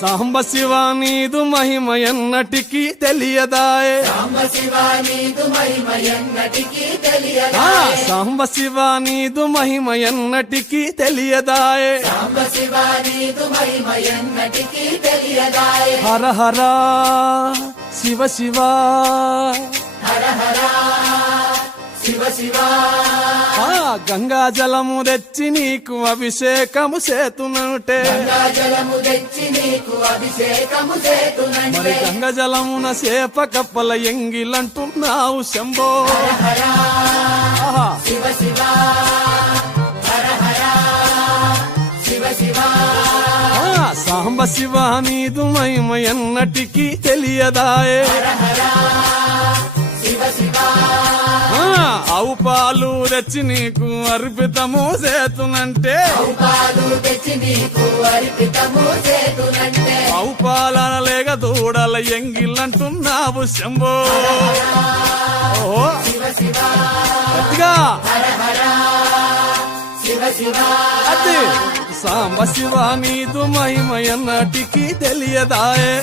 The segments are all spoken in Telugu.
సాంబ శివ నీదు మహిమ ఎన్నటికీ తెలియదాయే. ఆ, సాంబ శివ నీదు మహిమ ఎన్నటికీ తెలియదాయే. హర హర శివ శివ. ఆ, గంగా జలము తెచ్చి నీకు అభిషేకము చేతునంటే మరి గంగ జలమున సేప కప్పల ఎంగిలంటున్నావు శంభో. సాంబ శివ నీదు మహిమ ఎన్నటికీ తెలియదాయే. పాలు తెచ్చి నీకు అర్పితము చేతునంటే ఆవు పాల లేక దూడల ఎంగిలంటున్నావు శంభో. ఓహో. గట్టిగా. అది. సాంబ శివ నీదు మహిమ ఎన్నటికీ తెలియదాయే.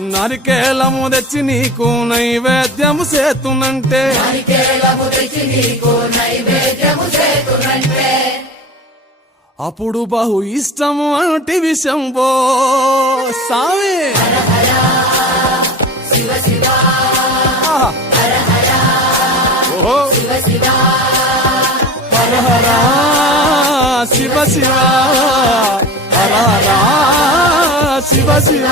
నరికేలము తెచ్చి నీకు నైవేద్యము చేతునంటే. అప్పుడు బహు ఇష్టము అంటే విషంబో. సామి. హర. శివ శివ. హర హర. శివ శివ.